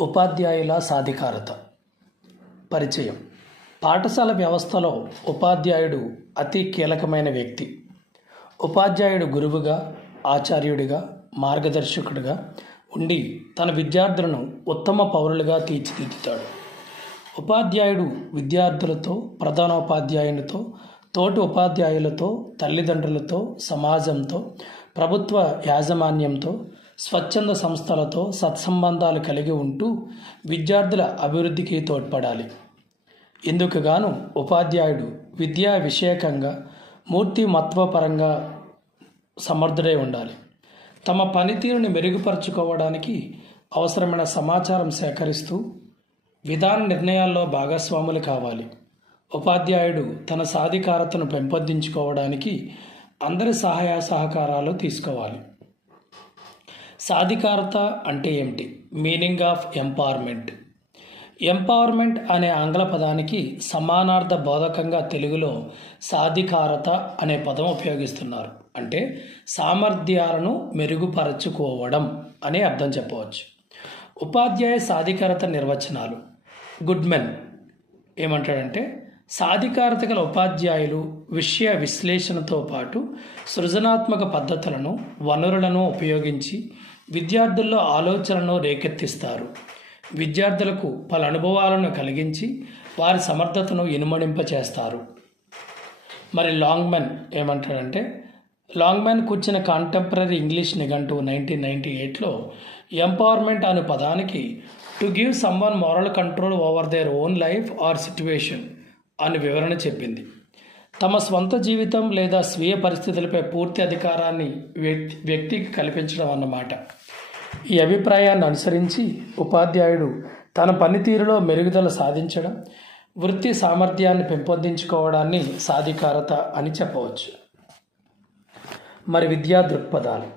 ఉపాధ్యాయుల సాధికారత. పరిచయం. పాఠశాల వ్యవస్థలో ఉపాధ్యాయుడు అతి కీలకమైన వ్యక్తి. ఉపాధ్యాయుడు గురువుగా, ఆచార్యుడిగా, మార్గదర్శకుడిగా ఉండి తన విద్యార్థులను ఉత్తమ పౌరులుగా తీర్చిదిద్దుతాడు. ఉపాధ్యాయుడు విద్యార్థులతో, ప్రధానోపాధ్యాయునితో, తోటి ఉపాధ్యాయులతో, తల్లిదండ్రులతో, సమాజంతో, ప్రభుత్వ యాజమాన్యంతో, స్వచ్ఛంద సంస్థలతో సత్సంబంధాలు కలిగి ఉంటూ విద్యార్థుల అభివృద్ధికి తోడ్పడాలి. ఇందుకుగాను ఉపాధ్యాయుడు విద్యా విషయకంగా, మూర్తిమత్వపరంగా సమర్థుడై ఉండాలి. తమ పనితీరుని మెరుగుపరుచుకోవడానికి అవసరమైన సమాచారం సేకరిస్తూ విధాన నిర్ణయాల్లో భాగస్వాములు కావాలి. ఉపాధ్యాయుడు తన సాధికారతను పెంపొందించుకోవడానికి అందరి సహాయ సహకారాలు తీసుకోవాలి. సాధికారత అంటే ఏమిటి? Meaning of empowerment. ఎంపవర్మెంట్ అనే ఆంగ్ల పదానికి సమానార్థ బోధకంగా తెలుగులో సాధికారత అనే పదం ఉపయోగిస్తున్నారు. అంటే సామర్థ్యాలను మెరుగుపరచుకోవడం అనే అర్థం చెప్పవచ్చు. ఉపాధ్యాయ సాధికారత నిర్వచనాలు. గుడ్మెన్ ఏమంటాడంటే, సాధికారత గల ఉపాధ్యాయులు విషయ విశ్లేషణతో పాటు సృజనాత్మక పద్ధతులను, వనరులను ఉపయోగించి విద్యార్థుల్లో ఆలోచనను రేకెత్తిస్తారు. విద్యార్థులకు పలు అనుభవాలను కలిగించి వారి సమర్థతను ఇనుమడింపచేస్తారు. మరి లాంగ్మెన్ ఏమంటాడంటే, లాంగ్మెన్ కూర్చిన కాంటెంపరీ ఇంగ్లీష్ నిఘంటువు 1998లో ఎంపవర్మెంట్ అనే పదానికి to give someone moral control over their own life or situation అని వివరణ చెప్పింది. తమ స్వంత జీవితం లేదా స్వీయ పరిస్థితులపై పూర్తి అధికారాన్ని వ్యక్తికి కల్పించడం అన్నమాట. ఈ అభిప్రాయాన్ని అనుసరించి ఉపాధ్యాయుడు తన పనితీరులో మెరుగుదల సాధించడం, వృత్తి సామర్థ్యాన్ని పెంపొందించుకోవడాన్ని సాధికారత అని చెప్పవచ్చు. మరి విద్యా దృక్పథాలు.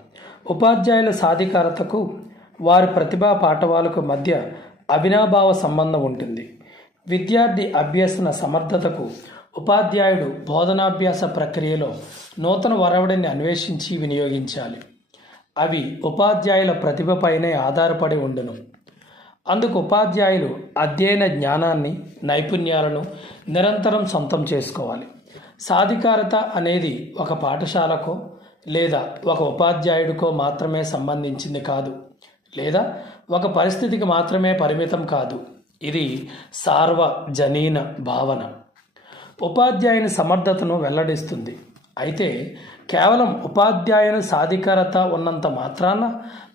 ఉపాధ్యాయుల సాధికారతకు వారి ప్రతిభా పాఠవాలకు మధ్య అవినాభావ సంబంధం ఉంటుంది. విద్యార్థి అభ్యసన సమర్థతకు ఉపాధ్యాయుడు బోధనాభ్యాస ప్రక్రియలో నూతన వరవడిని అన్వేషించి వినియోగించాలి. అవి ఉపాధ్యాయుల ప్రతిభపైనే ఆధారపడి ఉండును. అందుకు ఉపాధ్యాయులు అధ్యయన జ్ఞానాన్ని, నైపుణ్యాలను నిరంతరం సొంతం చేసుకోవాలి. సాధికారత అనేది ఒక పాఠశాలకో లేదా ఒక ఉపాధ్యాయుడికో మాత్రమే సంబంధించింది కాదు, లేదా ఒక పరిస్థితికి మాత్రమే పరిమితం కాదు. ఇది సార్వజనీన భావన. ఉపాధ్యాయుని సమర్థతను వెల్లడిస్తుంది. అయితే కేవలం ఉపాధ్యాయుని సాధికారత ఉన్నంత మాత్రాన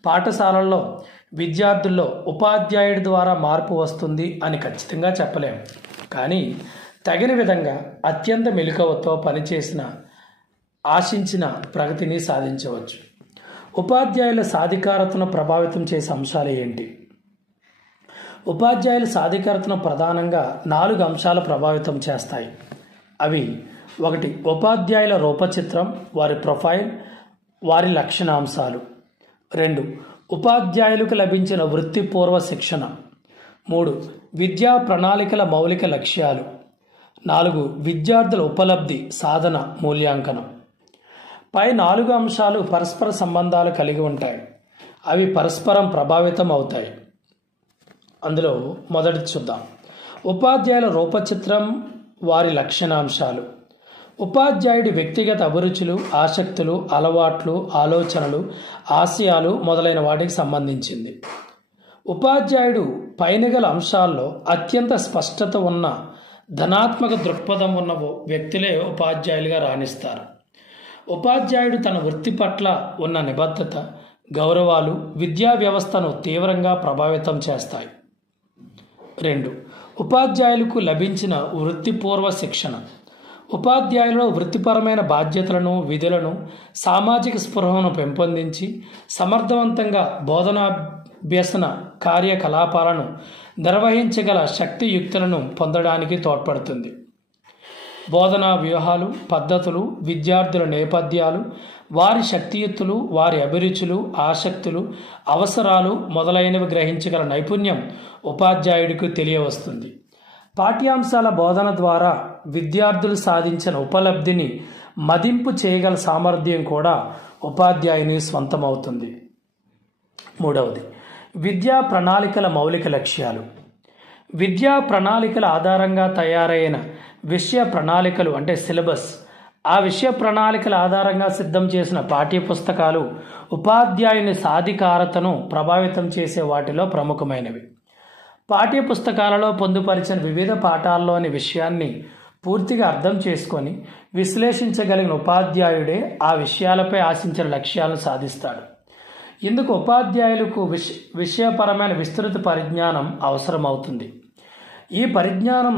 పాఠశాలల్లో విద్యార్థుల్లో ఉపాధ్యాయుడి ద్వారా మార్పు వస్తుంది అని ఖచ్చితంగా చెప్పలేము. కానీ తగిన విధంగా అత్యంత మెలకువతో పనిచేసిన ఆశించిన ప్రగతిని సాధించవచ్చు. ఉపాధ్యాయుల సాధికారతను ప్రభావితం చేసే అంశాలు ఏంటి? ఉపాధ్యాయుల సాధికారతను ప్రధానంగా 4 అంశాలు ప్రభావితం చేస్తాయి. అవి: 1. ఉపాధ్యాయుల రూపచిత్రం, వారి ప్రొఫైల్, వారి లక్షణాంశాలు. 2. ఉపాధ్యాయులకు లభించిన వృత్తిపూర్వ శిక్షణ. 3. విద్యా ప్రణాళికల మౌలిక లక్ష్యాలు. 4. విద్యార్థుల ఉపలబ్ధి సాధన మూల్యాంకనం. పై 4 అంశాలు పరస్పర సంబంధాలు కలిగి ఉంటాయి. అవి పరస్పరం ప్రభావితం అవుతాయి. అందులో మొదటి చూద్దాం. ఉపాధ్యాయుల రూపచిత్రం, వారి లక్షణాంశాలు. ఉపాధ్యాయుడి వ్యక్తిగత అభిరుచులు, ఆసక్తులు, అలవాట్లు, ఆలోచనలు, ఆశయాలు మొదలైన వాటికి సంబంధించింది. ఉపాధ్యాయుడు పైన గల అంశాల్లో అత్యంత స్పష్టత ఉన్న, ధనాత్మక దృక్పథం ఉన్న వ్యక్తులే ఉపాధ్యాయులుగా రాణిస్తారు. ఉపాధ్యాయుడు తన వృత్తి పట్ల ఉన్న నిబద్ధత, గౌరవాలు విద్యా వ్యవస్థను తీవ్రంగా ప్రభావితం చేస్తాయి. 2. ఉపాధ్యాయులకు లభించిన వృత్తిపూర్వ శిక్షణ. ఉపాధ్యాయులలో వృత్తిపరమైన బాధ్యతలను, విధులను, సామాజిక స్పృహను పెంపొందించి సమర్థవంతంగా బోధనాభ్యసన కార్యకలాపాలను నిర్వహించగల శక్తియుక్తులను పొందడానికి తోడ్పడుతుంది. బోధనా వ్యూహాలు, పద్ధతులు, విద్యార్థుల నేపథ్యాలు, వారి శక్తియుక్తులు, వారి అభిరుచులు, ఆసక్తులు, అవసరాలు మొదలైనవి గ్రహించగల నైపుణ్యం ఉపాధ్యాయుడికి తెలియవస్తుంది. పాఠ్యాంశాల బోధన ద్వారా విద్యార్థులు సాధించిన ఉపలబ్ధిని మదింపు చేయగల సామర్థ్యం కూడా ఉపాధ్యాయుని స్వంతమవుతుంది. 3. విద్యా ప్రణాళికల మౌలిక లక్ష్యాలు. విద్యా ప్రణాళికల ఆధారంగా తయారైన విషయ ప్రణాళికలు అంటే సిలబస్, ఆ విషయ ప్రణాళికల ఆధారంగా సిద్ధం చేసిన పాఠ్యపుస్తకాలు ఉపాధ్యాయుని సాధికారతను ప్రభావితం చేసే వాటిలో ప్రముఖమైనవి. పాఠ్యపుస్తకాలలో పొందుపరిచిన వివిధ పాఠాల్లోని విషయాన్ని పూర్తిగా అర్థం చేసుకొని విశ్లేషించగలిగిన ఉపాధ్యాయుడే ఆ విషయాలపై ఆశించిన లక్ష్యాలను సాధిస్తాడు. ఇందుకు ఉపాధ్యాయులకు విషయపరమైన విస్తృత పరిజ్ఞానం అవసరమవుతుంది. ఈ పరిజ్ఞానం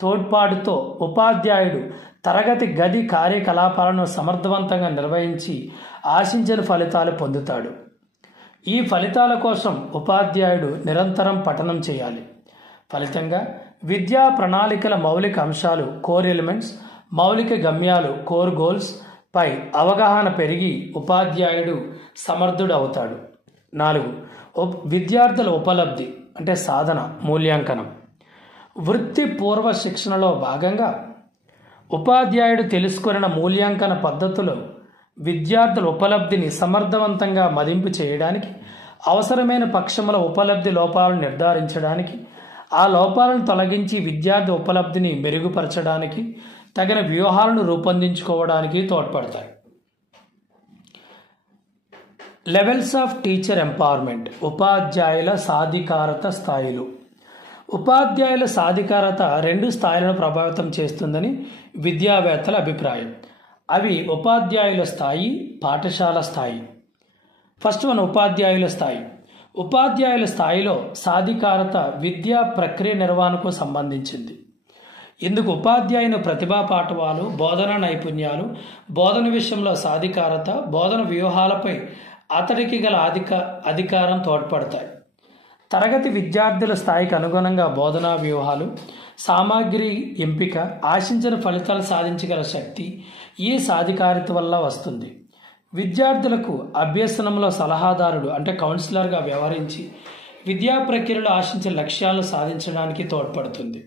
తోడ్పాటుతో ఉపాధ్యాయుడు తరగతి గది కార్యకలాపాలను సమర్థవంతంగా నిర్వహించి ఆశించిన ఫలితాలు పొందుతాడు. ఈ ఫలితాల కోసం ఉపాధ్యాయుడు నిరంతరం పఠనం చేయాలి. ఫలితంగా విద్యా ప్రణాళికల మౌలిక అంశాలు కోర్ ఎలిమెంట్స్, మౌలిక గమ్యాలు కోర్ గోల్స్ పై అవగాహన పెరిగి ఉపాధ్యాయుడు సమర్థుడు అవుతాడు. 4. విద్యార్థుల ఉపలబ్ధి అంటే సాధన మూల్యాంకనం. వృత్తి పూర్వ శిక్షణలో భాగంగా ఉపాధ్యాయుడు తెలుసుకున్న మూల్యాంకన పద్ధతులు విద్యార్థుల ఉపలబ్ధిని సమర్థవంతంగా మదింపు చేయడానికి, అవసరమైన పక్షముల ఉపలబ్ధి లోపాలను నిర్ధారించడానికి, ఆ లోపాలను తొలగించి విద్యార్థి ఉపలబ్ధిని మెరుగుపరచడానికి తగిన వ్యూహాలను రూపొందించుకోవడానికి తోడ్పడతాయి. Levels of teacher empowerment. ఉపాధ్యాయుల సాధికారత స్థాయిలు. ఉపాధ్యాయుల సాధికారత 2 స్థాయిలను ప్రభావితం చేస్తుందని విద్యావేత్తల అభిప్రాయం. అవి ఉపాధ్యాయుల స్థాయి, పాఠశాల స్థాయి. ఫస్ట్ వన్ ఉపాధ్యాయుల స్థాయి. ఉపాధ్యాయుల స్థాయిలో సాధికారత విద్యా ప్రక్రియ నిర్వహణకు సంబంధించింది. ఇందుకు ఉపాధ్యాయుని ప్రతిభా పాఠవాలు, బోధనా నైపుణ్యాలు, బోధన విషయంలో సాధికారత, బోధన వ్యూహాలపై అతడికి గల అధికారం తోడ్పడతాయి. తరగతి విద్యార్థుల స్థాయికి అనుగుణంగా బోధనా వ్యూహాలు, సామాగ్రి ఎంపిక, ఆశించిన ఫలితాలు సాధించగల శక్తి ఈ సాధికారత వల్ల వస్తుంది. విద్యార్థులకు అభ్యసనంలో సలహాదారుడు అంటే కౌన్సిలర్గా వ్యవహరించి విద్యా ప్రక్రియలో ఆశించిన లక్ష్యాలను సాధించడానికి తోడ్పడుతుంది.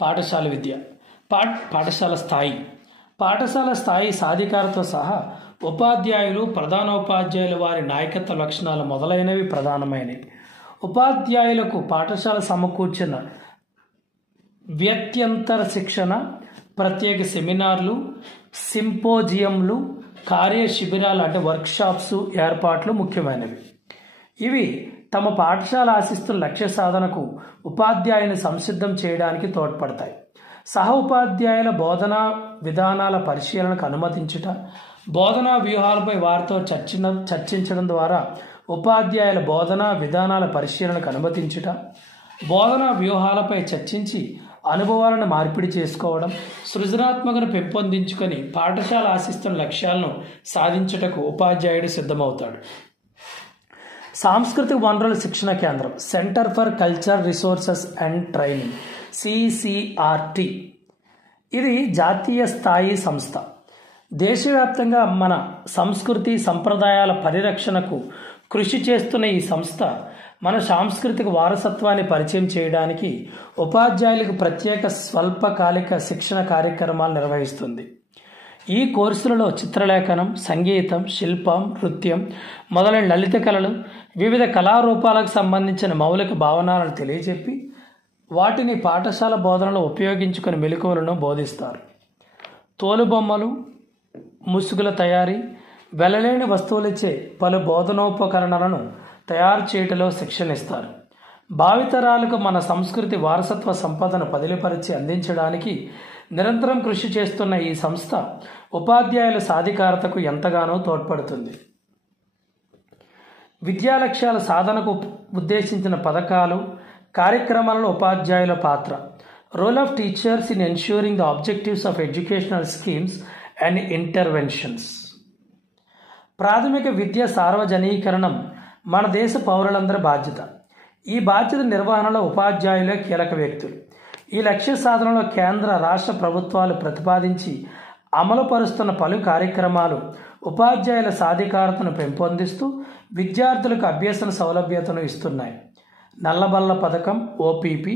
పాఠశాల విద్య. పాఠశాల స్థాయి. పాఠశాల స్థాయి సాధికారతో సహా ఉపాధ్యాయులు, ప్రధానోపాధ్యాయులు, వారి నాయకత్వ లక్షణాలు మొదలైనవి ప్రధానమైనవి. ఉపాధ్యాయులకు పాఠశాల సమకూర్చిన వ్యత్యంతర శిక్షణ, ప్రత్యేక సెమినార్లు, సింపోజియంలు, కార్య శిబిరాలు అంటే వర్క్షాప్స్ ఏర్పాట్లు ముఖ్యమైనవి. ఇవి తమ పాఠశాల ఆశిస్తున్న లక్ష్య సాధనకు ఉపాధ్యాయుని సంసిద్ధం చేయడానికి తోడ్పడతాయి. సహ ఉపాధ్యాయుల బోధనా విధానాల పరిశీలనకు అనుమతించుట, బోధనా వ్యూహాలపై వారితో చర్చించడం ద్వారా ఉపాధ్యాయుల బోధనా విధానాల పరిశీలనకు అనుమతించుట, బోధనా వ్యూహాలపై చర్చించి అనుభవాలను మార్పిడి చేసుకోవడం, సృజనాత్మకను పెంపొందించుకొని పాఠశాల ఆశిస్తున్న లక్ష్యాలను సాధించుటకు ఉపాధ్యాయుడు సిద్ధమవుతాడు. సాంస్కృతిక వనరుల శిక్షణ కేంద్రం centre for culture resources and training CCRT. ఇది జాతీయ స్థాయి సంస్థ. దేశవ్యాప్తంగా మన సంస్కృతి సంప్రదాయాల పరిరక్షణకు కృషి చేస్తున్న ఈ సంస్థ మన సాంస్కృతిక వారసత్వాన్ని పరిచయం చేయడానికి ఉపాధ్యాయులకు ప్రత్యేక స్వల్పకాలిక శిక్షణ కార్యక్రమాలు నిర్వహిస్తుంది. ఈ కోర్సులలో చిత్రలేఖనం, సంగీతం, శిల్పం, నృత్యం మొదలైన లలిత కళలు, వివిధ కళారూపాలకు సంబంధించిన మౌలిక భావనలను తెలియజెప్పి వాటిని పాఠశాల బోధనలో ఉపయోగించుకుని మెలకువలను బోధిస్తారు. తోలుబొమ్మలు, ముసుగుల తయారీ, వెలలేని వస్తువులచే పలు బోధనోపకరణలను తయారు చేయటంలో శిక్షణ ఇస్తారు. భావితరాలకు మన సంస్కృతి వారసత్వ సంపదను పదిలిపరిచి అందించడానికి నిరంతరం కృషి చేస్తున్న ఈ సంస్థ ఉపాధ్యాయుల సాధికారతకు ఎంతగానో తోడ్పడుతుంది. విద్యా లక్ష్యాల సాధనకు ఉద్దేశించిన పథకాలు, కార్యక్రమాలలో ఉపాధ్యాయుల పాత్ర. Role of teachers in ensuring the objectives of educational schemes and interventions. ప్రాథమిక విద్య సార్వజనీకరణం మన దేశ పౌరులందరి బాధ్యత. ఈ బాధ్యత నిర్వహణలో ఉపాధ్యాయులే కీలక వ్యక్తులు. ఈ లక్ష్య సాధనలో కేంద్ర, రాష్ట్ర ప్రభుత్వాలు ప్రతిపాదించి అమలుపరుస్తున్న పలు కార్యక్రమాలు ఉపాధ్యాయుల సాధికారతను పెంపొందిస్తూ విద్యార్థులకు అభ్యసన సౌలభ్యతను ఇస్తున్నాయి. నల్లబల్ల పథకం OPP,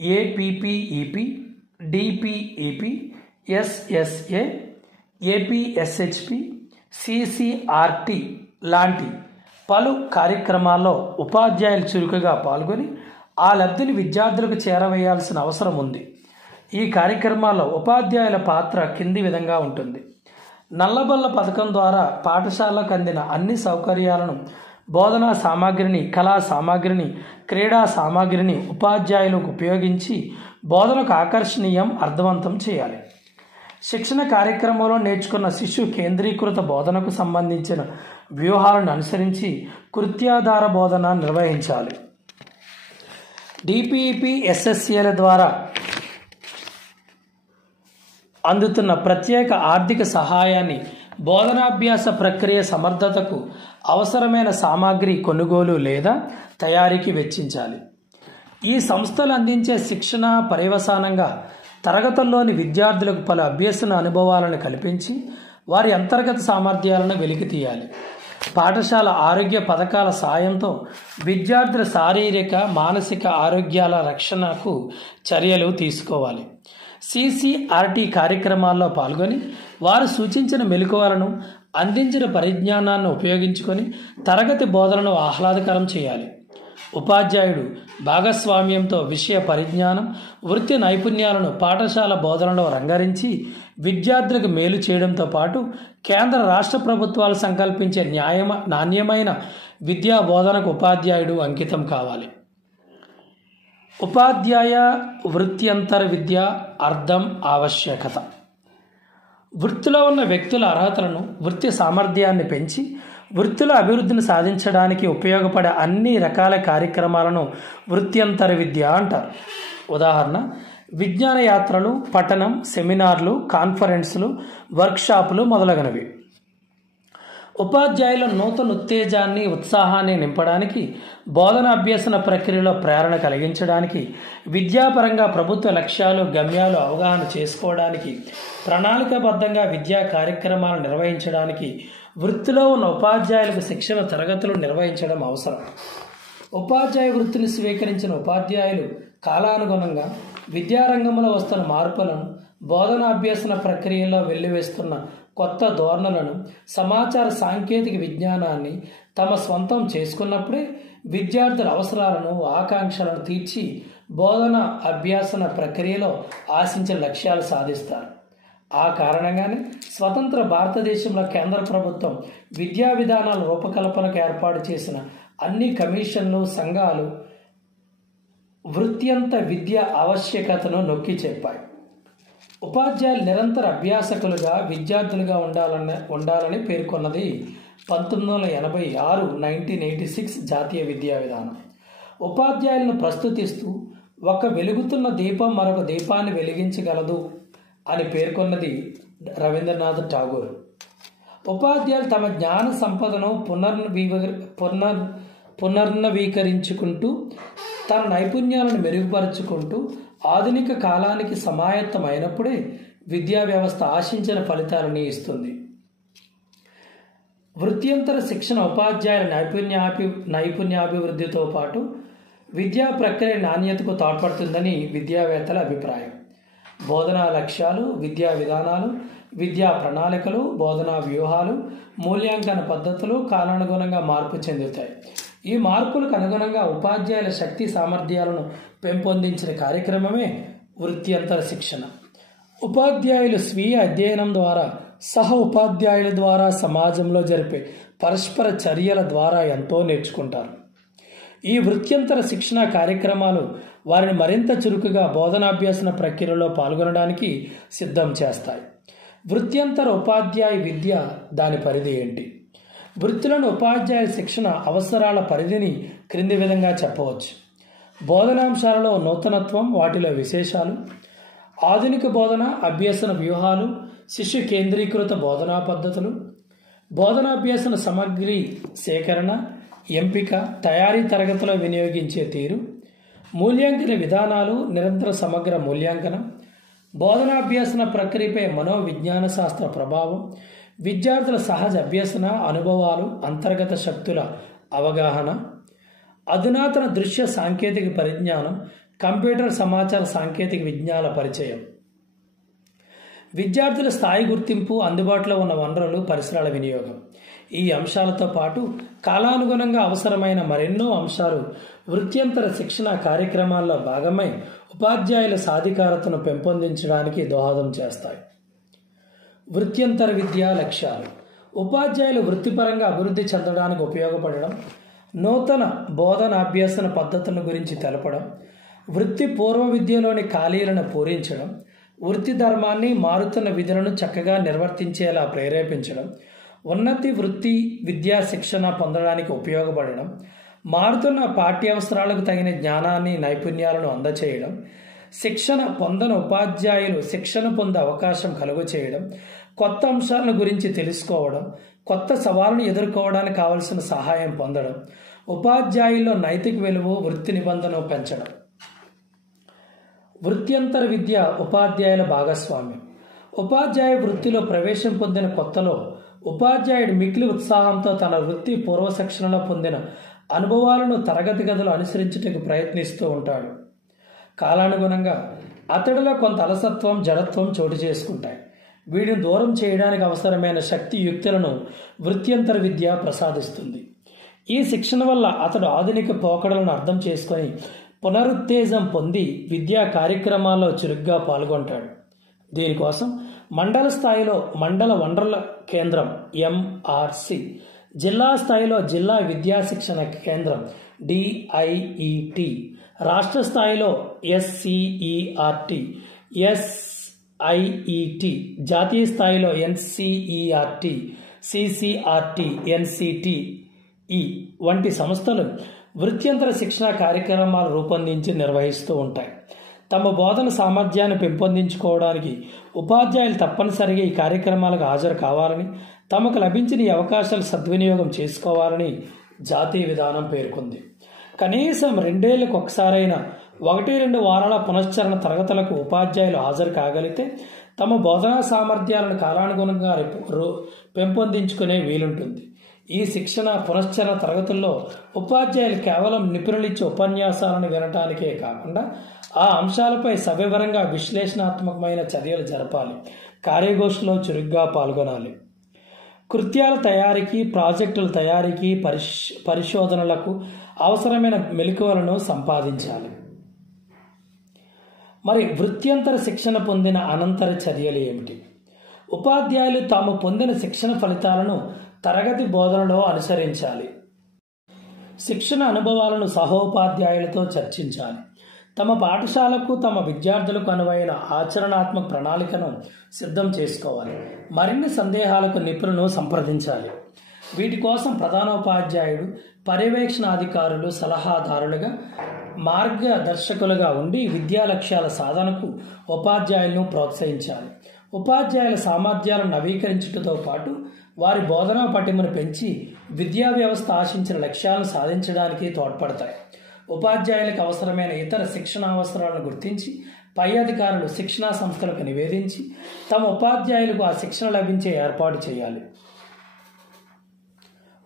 APPEP, DPEP, SSA, APSHP, CCRT లాంటి పలు కార్యక్రమాల్లో ఉపాధ్యాయులు చురుకుగా పాల్గొని ఆ లబ్ధిని విద్యార్థులకు చేరవేయాల్సిన అవసరం ఉంది. ఈ కార్యక్రమాల్లో ఉపాధ్యాయుల పాత్ర కింది విధంగా ఉంటుంది. నల్లబల్ల పథకం ద్వారా పాఠశాలకు అందిన అన్ని సౌకర్యాలను, బోధనా సామాగ్రిని, కళా సామాగ్రిని, క్రీడా సామాగ్రిని ఉపాధ్యాయులకు ఉపయోగించి బోధనకు ఆకర్షణీయం, అర్థవంతం చేయాలి. శిక్షణ కార్యక్రమంలో నేర్చుకున్న శిశు కేంద్రీకృత బోధనకు సంబంధించిన వ్యూహాలను అనుసరించి కృత్యాధార బోధన నిర్వహించాలి. డిపిఈపి ఎస్ఎస్ఏల ద్వారా అందుతున్న ప్రత్యేక ఆర్థిక సహాయాన్ని బోధనాభ్యాస ప్రక్రియ సమర్థతకు అవసరమైన సామాగ్రి కొనుగోలు లేదా తయారీకి వెచ్చించాలి. ఈ సంస్థలు అందించే శిక్షణ పర్యవసానంగా తరగతుల్లోని విద్యార్థులకు పలు అభ్యసన అనుభవాలను కల్పించి వారి అంతర్గత సామర్థ్యాలను వెలికి తీయాలి. పాఠశాల ఆరోగ్య పథకాల సాయంతో విద్యార్థుల శారీరక, మానసిక ఆరోగ్యాల రక్షణకు చర్యలు తీసుకోవాలి. సిసిఆర్టీ కార్యక్రమాల్లో పాల్గొని వారు సూచించిన మెలకువలను, అందించిన పరిజ్ఞానాన్ని ఉపయోగించుకొని తరగతి బోధనను ఆహ్లాదకరం చేయాలి. ఉపాధ్యాయుడు భాగస్వామ్యంతో విషయ పరిజ్ఞానం, వృత్తి నైపుణ్యాలను పాఠశాల బోధనలో రంగరించి విద్యార్థులకు మేలు చేయడంతో పాటు కేంద్ర రాష్ట్ర ప్రభుత్వాలు సంకల్పించే నాణ్యమైన విద్యా బోధనకు ఉపాధ్యాయుడు అంకితం కావాలి. ఉపాధ్యాయ వృత్యంతర విద్య అర్థం, ఆవశ్యకత. వృత్తిలో ఉన్న వ్యక్తుల అర్హతలను, వృత్తి సామర్థ్యాన్ని పెంచి వృత్తిలో అభివృద్ధిని సాధించడానికి ఉపయోగపడే అన్ని రకాల కార్యక్రమాలను వృత్యంతర విద్య అంటారు. ఉదాహరణ: విజ్ఞాన యాత్రలు, పఠనం, సెమినార్లు, కాన్ఫరెన్సులు, వర్క్షాపులు మొదలగునవి. ఉపాధ్యాయుల నూతన ఉత్తేజాన్ని, ఉత్సాహాన్ని నింపడానికి, బోధన అభ్యసన ప్రక్రియలో ప్రేరణ కలిగించడానికి, విద్యాపరంగా ప్రభుత్వ లక్ష్యాలు, గమ్యాలు అవగాహన చేసుకోవడానికి, ప్రణాళికాబద్ధంగా విద్యా కార్యక్రమాలు నిర్వహించడానికి వృత్తిలో ఉన్న ఉపాధ్యాయులకు శిక్షణ తరగతులు నిర్వహించడం అవసరం. ఉపాధ్యాయ వృత్తిని స్వీకరించిన ఉపాధ్యాయులు కాలానుగుణంగా విద్యారంగంలో వస్తున్న మార్పులను, బోధన అభ్యసన ప్రక్రియలో వెల్లివేస్తున్న కొత్త ధోరణులను, సమాచార సాంకేతిక విజ్ఞానాన్ని తమ స్వంతం చేసుకున్నప్పుడే విద్యార్థుల అవసరాలను, ఆకాంక్షలను తీర్చి బోధన అభ్యాసన ప్రక్రియలో ఆశించిన లక్ష్యాలు సాధిస్తారు. ఆ కారణంగానే స్వతంత్ర భారతదేశంలో కేంద్ర ప్రభుత్వం విద్యా విధానాల రూపకల్పనకు ఏర్పాటు చేసిన అన్ని కమిషన్లు, సంఘాలు వృత్యంత విద్య ఆవశ్యకతను నొక్కి చెప్పాయి. ఉపాధ్యాయులు నిరంతర అభ్యాసకులుగా, విద్యార్థులుగా ఉండాలని పేర్కొన్నది 1986 1986 జాతీయ విద్యా విధానం. ఉపాధ్యాయులను ప్రస్తుతిస్తూ ఒక వెలుగుతున్న దీపం మరొక దీపాన్ని వెలిగించగలదు అని పేర్కొన్నది రవీంద్రనాథ్ ఠాగూర్. ఉపాధ్యాయులు తమ జ్ఞాన సంపదను పునర్నవీకరించుకుంటూ, తన నైపుణ్యాలను మెరుగుపరుచుకుంటూ ఆధునిక కాలానికి సమాయత్తమైనప్పుడే విద్యా వ్యవస్థ ఆశించిన ఫలితాలని ఇస్తుంది. వృత్యంతర శిక్షణ ఉపాధ్యాయుల నైపుణ్యాభివృద్ధితో పాటు విద్యా ప్రక్రియ నాణ్యతకు తోడ్పడుతుందని విద్యావేత్తల అభిప్రాయం. బోధనా లక్ష్యాలు, విద్యా విధానాలు, విద్యా ప్రణాళికలు, బోధనా వ్యూహాలు, మూల్యాంకన పద్ధతులు కాలానుగుణంగా మార్పు చెందుతాయి. ఈ మార్పులకు అనుగుణంగా ఉపాధ్యాయుల శక్తి సామర్థ్యాలను పెంపొందించిన కార్యక్రమమే వృత్యంతర శిక్షణ. ఉపాధ్యాయులు స్వీయ అధ్యయనం ద్వారా, సహ ఉపాధ్యాయుల ద్వారా, సమాజంలో జరిపే పరస్పర చర్యల ద్వారా ఎంతో నేర్చుకుంటారు. ఈ వృత్యంతర శిక్షణ కార్యక్రమాలు వారిని మరింత చురుకుగా బోధనాభ్యసన ప్రక్రియలో పాల్గొనడానికి సిద్ధం చేస్తాయి. వృత్యంతర ఉపాధ్యాయ విద్య, దాని పరిధి ఏంటి? వృత్తులను ఉపాధ్యాయ శిక్షణ అవసరాల పరిధిని క్రింది విధంగా చెప్పవచ్చు. బోధనాంశాలలో నూతనత్వం, వాటిలో విశేషాలు, ఆధునిక బోధన అభ్యసన వ్యూహాలు, శిశు కేంద్రీకృత బోధనా పద్ధతులు, బోధనాభ్యసన సామగ్రి సేకరణ, ఎంపిక, తయారీ, తరగతిలో వినియోగించే తీరు, మూల్యాంకన విధానాలు, నిరంతర సమగ్ర మూల్యాంకనం, బోధనాభ్యసన ప్రక్రియపై మనోవిజ్ఞాన శాస్త్ర ప్రభావం, విద్యార్థుల సహజ అభ్యసన అనుభవాలు, అంతర్గత శక్తుల అవగాహన, అధునాతన దృశ్య సాంకేతిక పరిజ్ఞానం, కంప్యూటర్ సమాచార సాంకేతిక విజ్ఞాన పరిచయం, విద్యార్థుల స్థాయి గుర్తింపు, అందుబాటులో ఉన్న వనరులు, పరిసరాల వినియోగం. ఈ అంశాలతో పాటు కాలానుగుణంగా అవసరమైన మరెన్నో అంశాలు వృత్యంతర శిక్షణ కార్యక్రమాల్లో భాగమై ఉపాధ్యాయుల సాధికారతను పెంపొందించడానికి దోహదం చేస్తాయి. వృత్యంతర విద్యా లక్ష్యాలు. ఉపాధ్యాయులు వృత్తిపరంగా అభివృద్ధి చెందడానికి ఉపయోగపడడం, నూతన బోధన అభ్యసన పద్ధతుల గురించి తెలపడం, వృత్తి పూర్వ విద్యలోని ఖాళీలను పూరించడం, వృత్తి ధర్మాన్ని మారుతున్న విధులను చక్కగా నిర్వర్తించేలా ప్రేరేపించడం, ఉన్నతి వృత్తి విద్యా శిక్షణ పొందడానికి ఉపయోగపడడం, మారుతున్న పాఠ్యావసరాలకు తగిన జ్ఞానాన్ని నైపుణ్యాలను అందచేయడం, శిక్షణ పొందని ఉపాధ్యాయులు శిక్షణ పొందే అవకాశం కలుగు చేయడం, కొత్త అంశాలను గురించి తెలుసుకోవడం, కొత్త సవాళ్ళను ఎదుర్కోవడానికి కావలసిన సహాయం పొందడం, ఉపాధ్యాయుల్లో నైతిక విలువ వృత్తి నిబంధనను పెంచడం. వృత్యంతర విద్య ఉపాధ్యాయుల భాగస్వామ్యం. ఉపాధ్యాయ వృత్తిలో ప్రవేశం పొందిన కొత్తలో ఉపాధ్యాయుడు మిక్కిలి ఉత్సాహంతో తన వృత్తి పూర్వ శిక్షణలో పొందిన అనుభవాలను తరగతి గదులు అనుసరించుటకు ప్రయత్నిస్తూ ఉంటాడు. కాలానుగుణంగా అతడిలో కొంత అలసత్వం, జడత్వం చోటు చేసుకుంటాయి. వీటిని దూరం చేయడానికి అవసరమైన శక్తి యుక్తులను వృత్యంతర విద్య ప్రసాదిస్తుంది. ఈ శిక్షణ వల్ల అతడు ఆధునిక పోకడలను అర్థం చేసుకొని పునరుత్తేజం పొంది విద్యా కార్యక్రమాల్లో చురుగ్గా పాల్గొంటాడు. దీనికోసం మండల స్థాయిలో మండల వనరుల కేంద్రం MRC, జిల్లా స్థాయిలో జిల్లా విద్యా శిక్షణ కేంద్రం DIET, రాష్ట్ర స్థాయిలో SCERT, SIET, జాతీయ స్థాయిలో NCERT, CCRT, NCTE వంటి సంస్థలు వృత్యంతర శిక్షణ కార్యక్రమాలు రూపొందించి నిర్వహిస్తూ ఉంటాయి. తమ బోధన సామర్థ్యాన్ని పెంపొందించుకోవడానికి ఉపాధ్యాయులు తప్పనిసరిగా ఈ కార్యక్రమాలకు హాజరు కావాలని, తమకు లభించిన ఈ అవకాశాలు సద్వినియోగం చేసుకోవాలని జాతీయ విధానం పేర్కొంది. కనీసం 2 ఏళ్లకు ఒకసారైనా 1-2 వారాల పునశ్చరణ తరగతులకు ఉపాధ్యాయులు హాజరు కాగలిగితే తమ బోధనా సామర్థ్యాలను కాలానుగుణంగా పెంపొందించుకునే వీలుంటుంది. ఈ శిక్షణ పునశ్చరణ తరగతుల్లో ఉపాధ్యాయులు కేవలం నిపుణులిచ్చే ఉపన్యాసాలను వినటానికే కాకుండా ఆ అంశాలపై సవివరంగా విశ్లేషణాత్మకమైన చర్యలు జరపాలి. కార్యగోష్ఠిలో చురుగ్గా పాల్గొనాలి. కృత్యాల తయారీకి, ప్రాజెక్టుల తయారీకి, పరిశోధనలకు అవసరమైన మెలకువలను సంపాదించాలి. మరి వృత్యంతర శిక్షణ పొందిన అనంతర చర్యలు ఏమిటి? ఉపాధ్యాయులు తాము పొందిన శిక్షణ ఫలితాలను తరగతి బోధనలో అనుసరించాలి. శిక్షణ అనుభవాలను సహోపాధ్యాయులతో చర్చించాలి. తమ పాఠశాలకు, తమ విద్యార్థులకు అనువైన ఆచరణాత్మక ప్రణాళికను సిద్ధం చేసుకోవాలి. మరిన్ని సందేహాలకు నిపుణులను సంప్రదించాలి. వీటి కోసం ప్రధానోపాధ్యాయుడు, పర్యవేక్షణాధికారులు సలహాదారులుగా, మార్గదర్శకులుగా ఉండి విద్యా లక్ష్యాల సాధనకు ఉపాధ్యాయులను ప్రోత్సహించాలి. ఉపాధ్యాయుల సామర్థ్యాలను నవీకరించడంతో పాటు వారి బోధనా పటిమను పెంచి విద్యా వ్యవస్థ ఆశించిన లక్ష్యాలను సాధించడానికి తోడ్పడతాయి. ఉపాధ్యాయులకు అవసరమైన ఇతర శిక్షణ అవసరాలను గుర్తించి పై అధికారులు శిక్షణా సంస్థలకు నివేదించి తమ ఉపాధ్యాయులకు ఆ శిక్షణ లభించే ఏర్పాటు చేయాలి.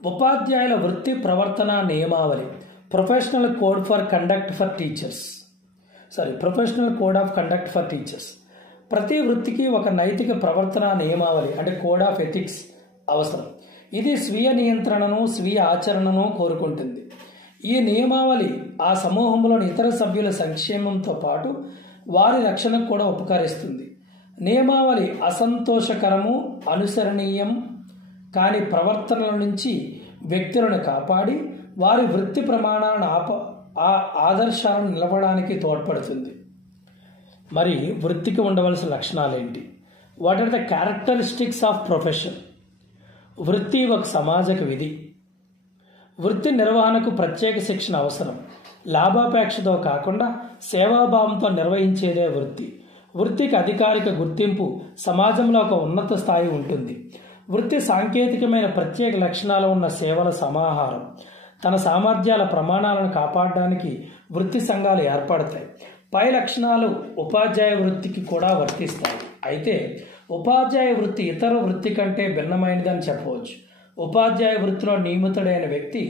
ఉపాధ్యాయుల వృత్తి ప్రవర్తన నియమావళి, professional code of conduct for teachers. ప్రతి వృత్తికి ఒక నైతిక ప్రవర్తన నియమావళి అంటే కోడ్ ఆఫ్ ఎథిక్స్ అవసరం. ఇది స్వీయ నియంత్రణను, స్వీయ ఆచరణను కోరుకుంటుంది. ఈ నియమావళి ఆ సమూహంలోని ఇతర సభ్యుల సంక్షేమంతో పాటు వారి రక్షణకు కూడా ఉపకరిస్తుంది. నియమావళి అసంతోషకరము, అనుసరణీయం కాని ప్రవర్తనల నుంచి వ్యక్తులను కాపాడి వారి వృత్తి ప్రమాణాలను ఆదర్శాలను నిలవడానికి తోడ్పడుతుంది. మరి వృత్తికి ఉండవలసిన లక్షణాలు ఏంటి? What are the characteristics of profession? వృత్తి ఒక సమాజక విధి. వృత్తి నిర్వహణకు ప్రత్యేక శిక్షణ అవసరం. లాభాపేక్షతో కాకుండా సేవాభావంతో నిర్వహించేదే వృత్తి. వృత్తికి అధికారిక గుర్తింపు, సమాజంలో ఒక ఉన్నత స్థాయి ఉంటుంది. వృత్తి సాంకేతికమైన ప్రత్యేక లక్షణాలు ఉన్న సేవల సమాహారం. తన సామర్థ్యాల ప్రమాణాలను కాపాడడానికి వృత్తి సంఘాలు ఏర్పడతాయి. పై లక్షణాలు ఉపాధ్యాయ వృత్తికి కూడా వర్తిస్తాయి. అయితే ఉపాధ్యాయ వృత్తి ఇతర వృత్తి కంటే భిన్నమైనదని చెప్పవచ్చు. ఉపాధ్యాయ వృత్తిలో నియమితుడైన వ్యక్తి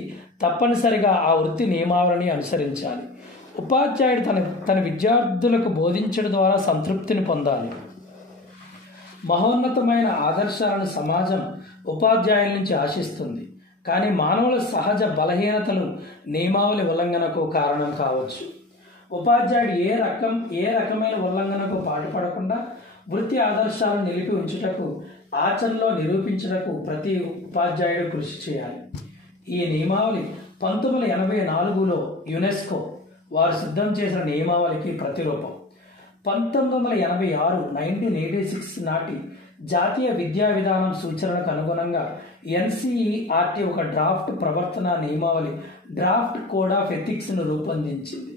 తప్పనిసరిగా ఆ వృత్తి నియమావళిని అనుసరించాలి. ఉపాధ్యాయుడు తన విద్యార్థులకు బోధించడం ద్వారా సంతృప్తిని పొందాలి. మహోన్నతమైన ఆదర్శాలను సమాజం ఉపాధ్యాయుల నుంచి ఆశిస్తుంది. కానీ మానవుల సహజ బలహీనతలు నియమావళి ఉల్లంఘనకు కారణం కావచ్చు. ఉపాధ్యాయుడు ఏ రకమైన ఉల్లంఘనకు పాటుపడకుండా వృత్తి ఆదర్శాలను నిలిపి ఉంచుటకు, ఆచరణలో నిరూపించుటకు ప్రతి ఉపాధ్యాయుడు కృషి చేయాలి. ఈ నియమావళి 1984లో యునెస్కో వారు సిద్ధం చేసిన నియమావళికి ప్రతిరూపం. 1986 నాటి జాతీయ విద్యా విధానం సూచనలకు అనుగుణంగా NCERT ఒక డ్రాఫ్ట్ ప్రవర్తన నియమావళి డ్రాఫ్ట్ కోడ్ ఆఫ్ ఎథిక్స్ను రూపొందించింది.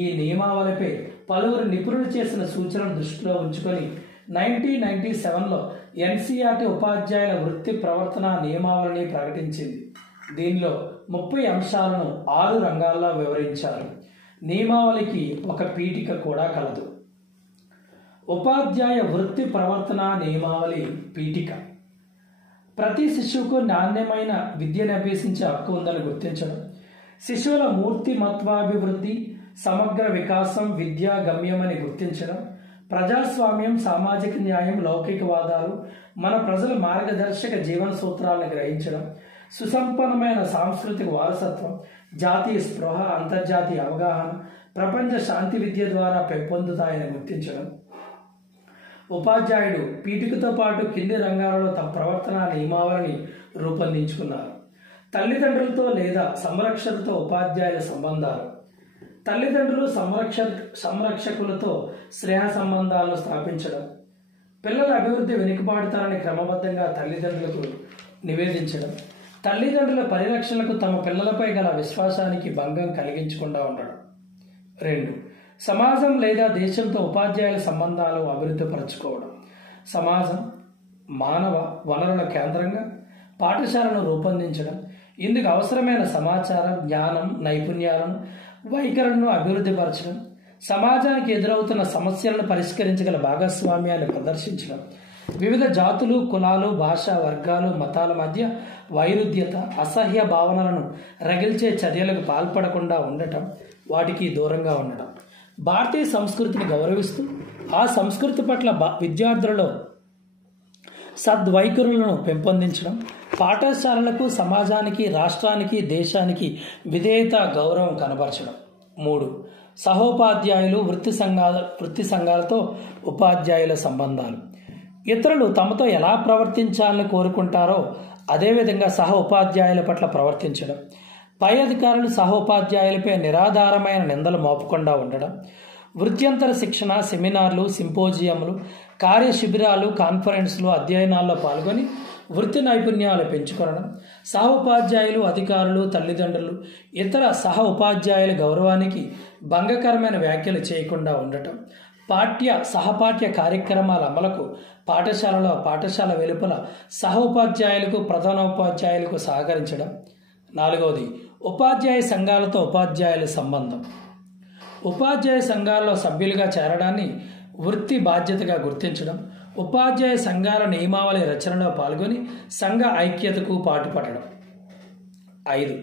ఈ నియమావళిపై పలువురు నిపుణులు చేసిన సూచనలను దృష్టిలో ఉంచుకొని 1997లో NCERT ఉపాధ్యాయుల వృత్తి ప్రవర్తన నియమావళిని ప్రకటించింది. దీనిలో 30 అంశాలను 6 రంగాల్లో వివరించారు. నియమావళికి ఒక పీఠిక కూడా కలదు. ఉపాధ్యాయ వృత్తి ప్రవర్తన నియమావళి పీఠిక. ప్రతి శిశువుకు నాణ్యమైన విద్యను అభ్యసించే హక్కు ఉందని గుర్తించడం, శిశువుల మూర్తిమత్వాభివృద్ధి, సమగ్ర వికాసం విద్యా గమ్యమని గుర్తించడం, ప్రజాస్వామ్యం, సామాజిక న్యాయం, లౌకికవాదాలు, మన ప్రజల మార్గదర్శక జీవన సూత్రాలను గ్రహించడం, సుసంపన్నమైన సాంస్కృతిక వారసత్వం, జాతీయ స్పృహ, అంతర్జాతీయ అవగాహన, ప్రపంచ శాంతి విద్య ద్వారా పెంపొందుతాయని గుర్తించడం. ఉపాధ్యాయుడు పీఠికతో పాటు కింది రంగాలలో తమ ప్రవర్తన నియమావళిని రూపొందించుకున్నారు. తల్లిదండ్రులతో లేదా సంరక్షకులతో ఉపాధ్యాయుల సంబంధాలు. తల్లిదండ్రులు సంరక్షకులతో స్నేహ సంబంధాలను స్థాపించడం, పిల్లల అభివృద్ధి వెనుకబాటుతారని క్రమబద్ధంగా తల్లిదండ్రులకు నివేదించడం, తల్లిదండ్రుల పరిరక్షణకు తమ పిల్లలపై గల విశ్వాసానికి భంగం కలిగించకుండా ఉండడం. 2. సమాజం లేదా దేశంతో ఉపాధ్యాయుల సంబంధాలు అభివృద్ధి పరచుకోవడం. సమాజం మానవ వనరుల కేంద్రంగా పాఠశాలను రూపొందించడం, ఇందుకు అవసరమైన సమాచారం, జ్ఞానం, నైపుణ్యాలను, వైఖరులను అభివృద్ధి పరచడం, సమాజానికి ఎదురవుతున్న సమస్యలను పరిష్కరించగల భాగస్వామ్యాన్ని ప్రదర్శించడం, వివిధ జాతులు, కులాలు, భాషా వర్గాలు, మతాల మధ్య వైరుధ్యత, అసహ్య భావనలను రగిల్చే చర్యలకు పాల్పడకుండా ఉండటం, వాటికి దూరంగా ఉండడం. భారతీయ సంస్కృతిని గౌరవిస్తూ ఆ సంస్కృతి పట్ల విద్యార్థులలో సద్వైఖరులను పెంపొందించడం, పాఠశాలలకు, సమాజానికి, రాష్ట్రానికి, దేశానికి విధేయత, గౌరవం కనబరచడం. 3. సహోపాధ్యాయులు, వృత్తి సంఘాలతో ఉపాధ్యాయుల సంబంధాలు. ఇతరులు తమతో ఎలా ప్రవర్తించాలని కోరుకుంటారో అదేవిధంగా సహ ఉపాధ్యాయుల పట్ల ప్రవర్తించడం, పై అధికారులు సహోపాధ్యాయులపై నిరాధారమైన నిందలు మోపకుండా ఉండడం, వృత్యంతర శిక్షణ, సెమినార్లు, సింపోజియంలు, కార్యశిబిరాలు, కాన్ఫరెన్స్లు, అధ్యయనాల్లో పాల్గొని వృత్తి నైపుణ్యాలు పెంచుకోవడం, సహ ఉపాధ్యాయులు, అధికారులు, తల్లిదండ్రులు, ఇతర సహ ఉపాధ్యాయుల గౌరవానికి భంగకరమైన వ్యాఖ్యలు చేయకుండా ఉండటం, సహపాఠ్య కార్యక్రమాల అమలుకు పాఠశాల వెలుపల సహ ఉపాధ్యాయులకు, ప్రధానోపాధ్యాయులకు సహకరించడం. 4. ఉపాధ్యాయ సంఘాలతో ఉపాధ్యాయుల సంబంధం. ఉపాధ్యాయ సంఘాల్లో సభ్యులుగా చేరడాన్ని వృత్తి బాధ్యతగా గుర్తించడం, ఉపాధ్యాయ సంఘాల నియమావళి రచనలో పాల్గొని సంఘ ఐక్యతకు పాటుపడడం. 5.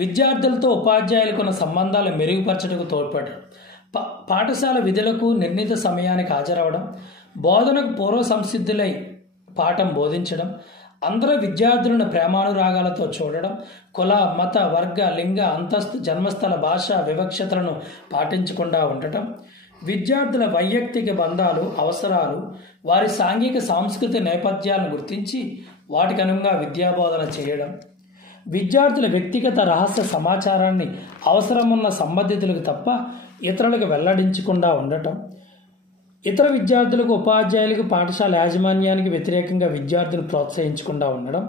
విద్యార్థులతో ఉపాధ్యాయులకున్న సంబంధాలు మెరుగుపరచడానికి తోడ్పడడం, పాఠశాల విధులకు నిర్ణీత సమయానికి హాజరవడం, బోధనకు పూర్వ సంసిద్ధులై పాఠం బోధించడం, అందరూ విద్యార్థులను ప్రేమానురాగాలతో చూడడం, కుల, మత, వర్గ, లింగ, అంతస్తు, జన్మస్థల, భాష వివక్షతలను పాటించకుండా ఉండటం, విద్యార్థుల వైయక్తిక బంధాలు, అవసరాలు, వారి సాంఘిక సాంస్కృతిక నేపథ్యాలను గుర్తించి వాటికి అనుగుణంగా విద్యాబోధన చేయడం, విద్యార్థుల వ్యక్తిగత రహస్య సమాచారాన్ని అవసరమున్న సంబంధితులకు తప్ప ఇతరులకు వెల్లడించకుండా ఉండటం, ఇతర విద్యార్థులకు, ఉపాధ్యాయులకు, పాఠశాల యాజమాన్యానికి వ్యతిరేకంగా విద్యార్థులు ప్రోత్సహించకుండా ఉండడం,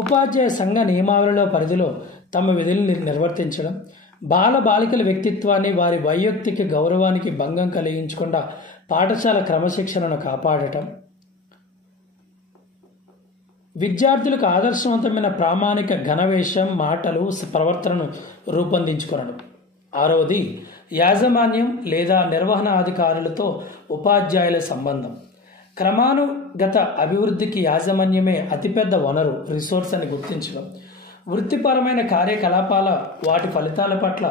ఉపాధ్యాయ సంఘ నియమావళిలో పరిధిలో తమ విధులను నిర్వర్తించడం, బాలికల వ్యక్తిత్వాన్ని, వారి వైయక్తిక గౌరవానికి భంగం కలిగించకుండా పాఠశాల క్రమశిక్షణను కాపాడటం, విద్యార్థులకు ఆదర్శవంతమైన ప్రామాణిక ఘనవేషం, మాటలు, ప్రవర్తనను రూపొందించుకోవడం. 6. యాజమాన్యం లేదా నిర్వహణాధికారులతో ఉపాధ్యాయుల సంబంధం. క్రమానుగత అభివృద్ధికి యాజమాన్యమే అతిపెద్ద వనరు, రిసోర్స్ అని గుర్తించడం, వృత్తిపరమైన కార్యకలాపాల వాటి ఫలితాల పట్ల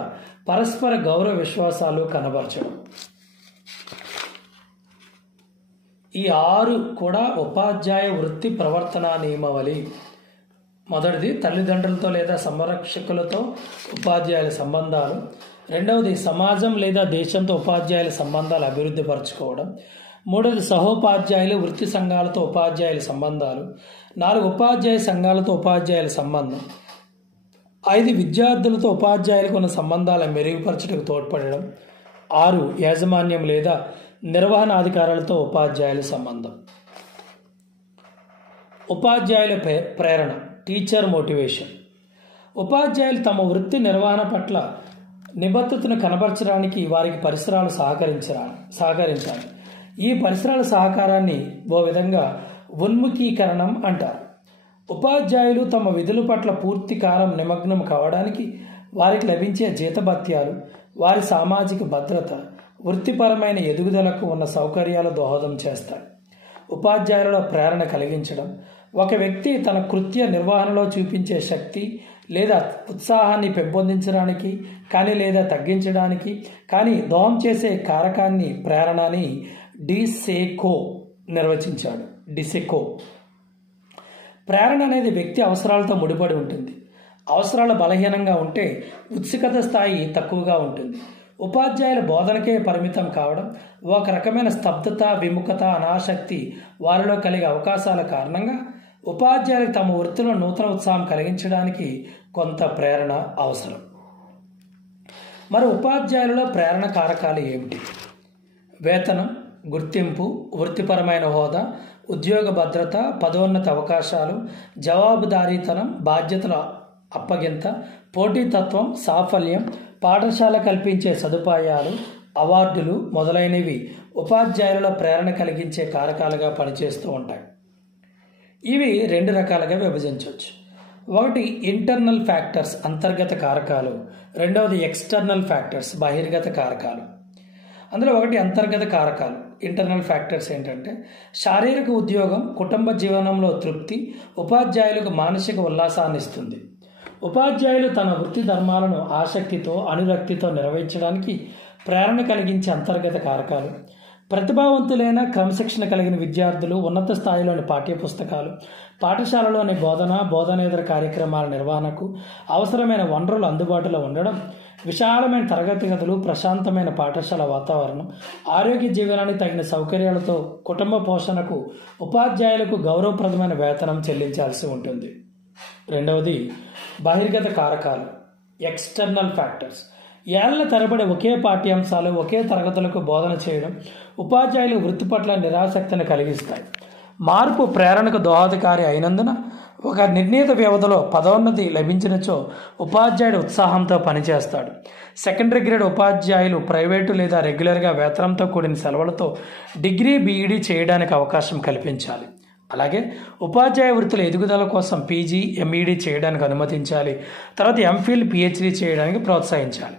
పరస్పర గౌరవ విశ్వాసాలు కనబరచడం. ఈ 6 కూడా ఉపాధ్యాయ వృత్తి ప్రవర్తన నియమావళి. మొదటిది తల్లిదండ్రులతో లేదా సంరక్షకులతో ఉపాధ్యాయుల సంబంధాలు. రెండవది సమాజం లేదా దేశంతో ఉపాధ్యాయుల సంబంధాలు అభివృద్ధి పరచుకోవడం. మూడవది సహోపాధ్యాయులు వృత్తి సంఘాలతో ఉపాధ్యాయుల సంబంధాలు. 4 ఉపాధ్యాయ సంఘాలతో ఉపాధ్యాయుల సంబంధం. 5 విద్యార్థులతో ఉపాధ్యాయులకు ఉన్న సంబంధాలను మెరుగుపరచడానికి తోడ్పడడం. 6 యాజమాన్యం లేదా నిర్వహణాధికారులతో ఉపాధ్యాయుల సంబంధం. ఉపాధ్యాయుల ప్రేరణ, టీచర్ మోటివేషన్. ఉపాధ్యాయులు తమ వృత్తి నిర్వహణ పట్ల నిబద్ధతను కనబరచడానికి వారికి పరిసరాలు సహకరించాలి. ఈ పరిసరాల సహకారాన్ని ఓ విధంగా ఉన్ముఖీకరణం అంటారు. ఉపాధ్యాయులు తమ విధుల పట్ల పూర్తి కాలం నిమగ్నం కావడానికి వారికి లభించే జీతభత్యాలు, వారి సామాజిక భద్రత, వృత్తిపరమైన ఎదుగుదలకు ఉన్న సౌకర్యాలు దోహదం చేస్తాయి. ఉపాధ్యాయులలో ప్రేరణ కలిగించడం. ఒక వ్యక్తి తన కృత్య నిర్వహణలో చూపించే శక్తి లేదా ఉత్సాహాన్ని పెంపొందించడానికి కానీ లేదా తగ్గించడానికి కానీ దోహం చేసే కారకాన్ని ప్రేరణని డిసెకో నిర్వచించాడు. డిసెకో ప్రేరణ అనేది వ్యక్తి అవసరాలతో ముడిపడి ఉంటుంది. అవసరాలు బలహీనంగా ఉంటే ఉత్సుకత స్థాయి తక్కువగా ఉంటుంది. ఉపాధ్యాయుల బోధనకే పరిమితం కావడం, ఒక రకమైన స్తబ్దత, విముఖత, అనాసక్తి వారిలో కలిగే అవకాశాల కారణంగా ఉపాధ్యాయులకు తమ వృత్తిలో నూతన ఉత్సాహం కలిగించడానికి కొంత ప్రేరణ అవసరం. మరి ఉపాధ్యాయులలో ప్రేరణ కారకాలు ఏమిటి? వేతనం, గుర్తింపు, వృత్తిపరమైన హోదా, ఉద్యోగ భద్రత, పదోన్నత అవకాశాలు, జవాబుదారీతనం, బాధ్యతల అప్పగింత, పోటీతత్వం, సాఫల్యం, పాఠశాల కల్పించే సదుపాయాలు, అవార్డులు మొదలైనవి ఉపాధ్యాయులలో ప్రేరణ కలిగించే కారకాలుగా పనిచేస్తూ ఉంటాయి. ఇవి 2 రకాలుగా విభజించవచ్చు. ఒకటి ఇంటర్నల్ ఫ్యాక్టర్స్, అంతర్గత కారకాలు. రెండవది ఎక్స్టర్నల్ ఫ్యాక్టర్స్, బహిర్గత కారకాలు. అందులో ఒకటి అంతర్గత కారకాలు. ఇంటర్నల్ ఫ్యాక్టర్స్ ఏంటంటే శారీరక ఉద్యోగం, కుటుంబ జీవనంలో తృప్తి ఉపాధ్యాయులకు మానసిక ఉల్లాసాన్ని ఇస్తుంది. ఉపాధ్యాయులు తన వృత్తి ధర్మాలను ఆసక్తితో, అనురక్తితో నిర్వహించడానికి ప్రేరణ కలిగించే అంతర్గత కారకాలు. ప్రతిభావంతులైన క్రమశిక్షణ కలిగిన విద్యార్థులు, ఉన్నత స్థాయిలోని పాఠ్యపుస్తకాలు, పాఠశాలలోని బోధనేతర కార్యక్రమాల నిర్వహణకు అవసరమైన వనరులు అందుబాటులో ఉండడం, విశాలమైన తరగతి గదులు, ప్రశాంతమైన పాఠశాల వాతావరణం, ఆరోగ్య జీవనానికి తగిన సౌకర్యాలతో కుటుంబ పోషణకు ఉపాధ్యాయులకు గౌరవప్రదమైన వేతనం చెల్లించాల్సి ఉంటుంది. రెండవది బహిర్గత కారకాలు, ఎక్స్టర్నల్ ఫ్యాక్టర్స్. ఏళ్ల తరబడి ఒకే పాఠ్యాంశాలు, ఒకే తరగతులకు బోధన చేయడం ఉపాధ్యాయులు వృత్తి పట్ల నిరాసక్తిని కలిగిస్తాయి. మార్పు ప్రేరణకు దోహదకారి అయినందున ఒక నిర్ణీత వ్యవధిలో పదోన్నతి లభించినచో ఉపాధ్యాయుడు ఉత్సాహంతో పనిచేస్తాడు. సెకండరీ గ్రేడ్ ఉపాధ్యాయులు ప్రైవేటు లేదా రెగ్యులర్గా వేతనంతో కూడిన సెలవులతో డిగ్రీ, బీఈడీ చేయడానికి అవకాశం కల్పించాలి. అలాగే ఉపాధ్యాయ వృత్తుల ఎదుగుదల కోసం పీజీ, ఎంఈడీ చేయడానికి అనుమతించాలి. తర్వాత ఎంఫిల్, పిహెచ్డీ చేయడానికి ప్రోత్సహించాలి.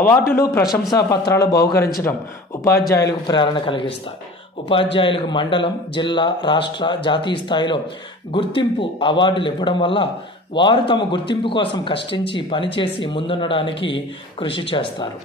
అవార్డులు, ప్రశంసా పత్రాలు బహుకరించడం ఉపాధ్యాయులకు ప్రేరణ కలిగిస్తాయి. ఉపాధ్యాయులకు మండలం, జిల్లా, రాష్ట్ర, జాతీయ స్థాయిలో గుర్తింపు అవార్డులు ఇవ్వడం వల్ల వారు తమ గుర్తింపు కోసం కష్టించి పనిచేసి ముందుండడానికి కృషి చేస్తారు.